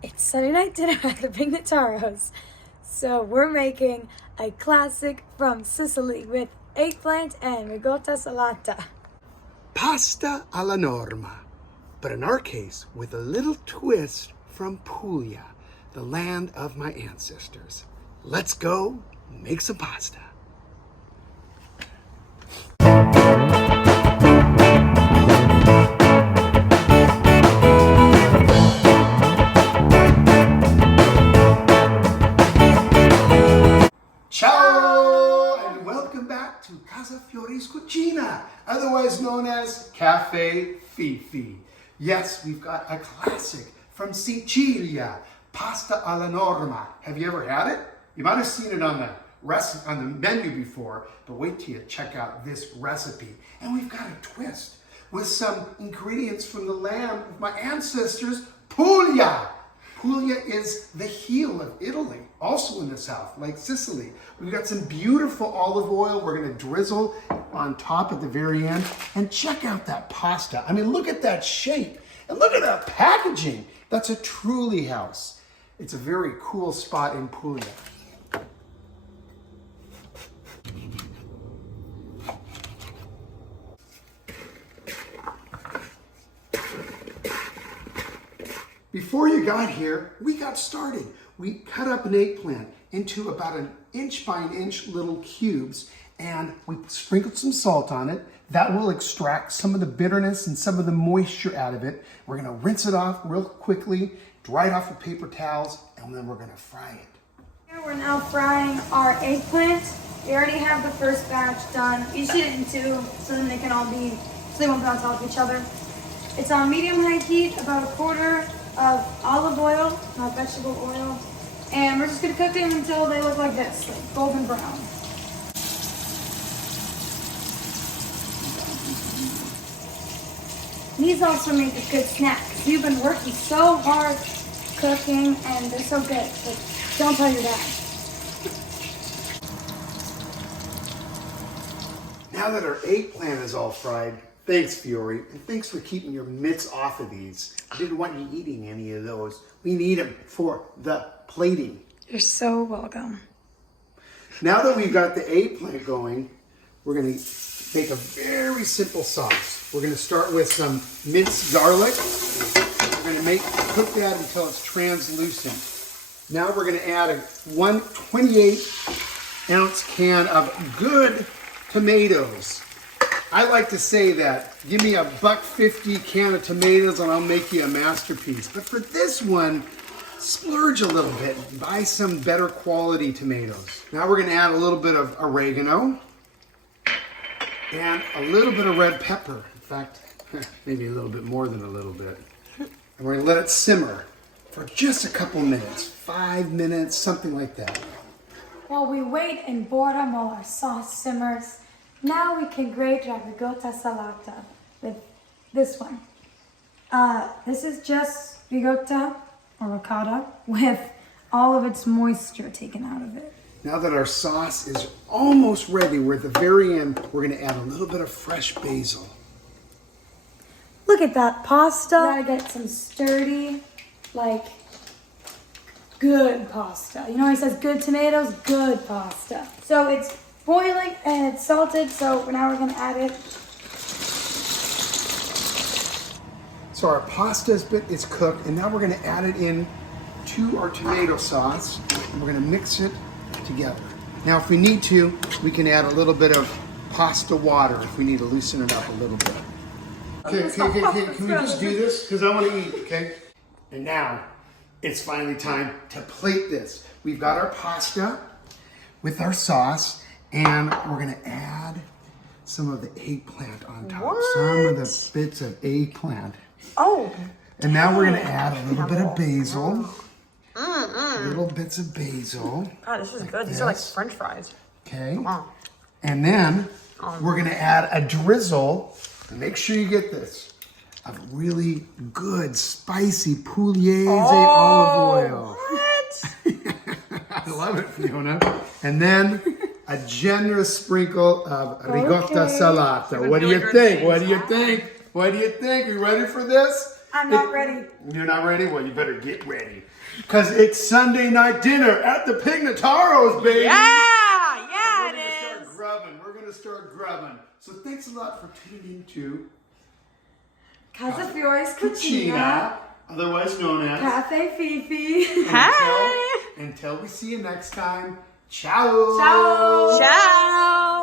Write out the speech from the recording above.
It's Sunday night dinner at the Pignataros. So we're making a classic from Sicily with eggplant and Ricotta Salata. Pasta alla Norma, but in our case with a little twist from Puglia, the land of my ancestors. Let's go make some pasta. Ciao and welcome back to Casa Fiore's Cucina, otherwise known as Cafe Fifi. Yes, we've got a classic from Sicily, pasta alla Norma. Have you ever had it? You might have seen it on the menu before, but wait till you check out this recipe. And we've got a twist with some ingredients from the land of my ancestors, Puglia. Puglia is the heel of Italy, also in the south, like Sicily. We've got some beautiful olive oil we're gonna drizzle on top at the very end. And check out that pasta. I mean, look at that shape. And look at that packaging. That's a truly house. It's a very cool spot in Puglia. Before you got here, we got started. We cut up an eggplant into about an inch by an inch little cubes, and we sprinkled some salt on it. That will extract some of the bitterness and some of the moisture out of it. We're gonna rinse it off real quickly, dry it off with paper towels, and then we're gonna fry it. Here we're now frying our eggplant. We already have the first batch done. You shoot it in two so then they can all be, so they won't be on top of each other. It's on medium-high heat, about a quarter of olive oil, not vegetable oil. And we're just gonna cook them until they look like this, like golden brown. These also make a good snack. You've been working so hard cooking and they're so good, but don't tell your dad. Now that our eggplant is all fried, thanks, Fiore, and thanks for keeping your mitts off of these. I didn't want you eating any of those. We need them for the plating. You're so welcome. Now that we've got the eggplant going, we're gonna make a very simple sauce. We're gonna start with some minced garlic. We're gonna cook that until it's translucent. Now we're gonna add a 128-ounce can of good tomatoes. I like to say that, give me a $1.50 can of tomatoes and I'll make you a masterpiece. But for this one, splurge a little bit and buy some better quality tomatoes. Now we're gonna add a little bit of oregano and a little bit of red pepper. In fact, maybe a little bit more than a little bit. And we're gonna let it simmer for just a couple minutes, 5 minutes, something like that. While we wait in boredom while our sauce simmers, now we can grate our Ricotta Salata with this one. This is just ricotta or ricotta with all of its moisture taken out of it. Now that our sauce is almost ready, we're at the very end, we're gonna add a little bit of fresh basil. Look at that pasta. You gotta get some sturdy, like, good pasta. You know how he says good tomatoes? Good pasta. So it's boiling and it's salted, so now we're gonna add it. So our pasta is cooked, and now we're gonna add it in to our tomato sauce, and we're gonna mix it together. Now, if we need to, we can add a little bit of pasta water if we need to loosen it up a little bit. Okay, can we just do this? Because I wanna eat, okay? And now, it's finally time to plate this. We've got our pasta with our sauce, and we're gonna add some of the eggplant on top. What? Some of the bits of eggplant. Oh. And now we're gonna add a little bit of basil. Little bits of basil. God, this is good. These are like French fries. Okay. Wow. And then we're gonna add a drizzle, and make sure you get this, of really good, spicy pugliese olive oil. What? I love it, Fiona. And then a generous sprinkle of Ricotta Salata. What do you think? What do you think? What do you think? We ready for this? I'm not ready. You're not ready? Well, you better get ready. Because it's Sunday night dinner at the Pignataros, baby. Yeah, We're going to start grubbing. We're going to start grubbing. So thanks a lot for tuning in to Casa Fiore's Cucina. Otherwise known as Cafe Fifi. Hi. Until we see you next time. Ciao. Ciao. Ciao.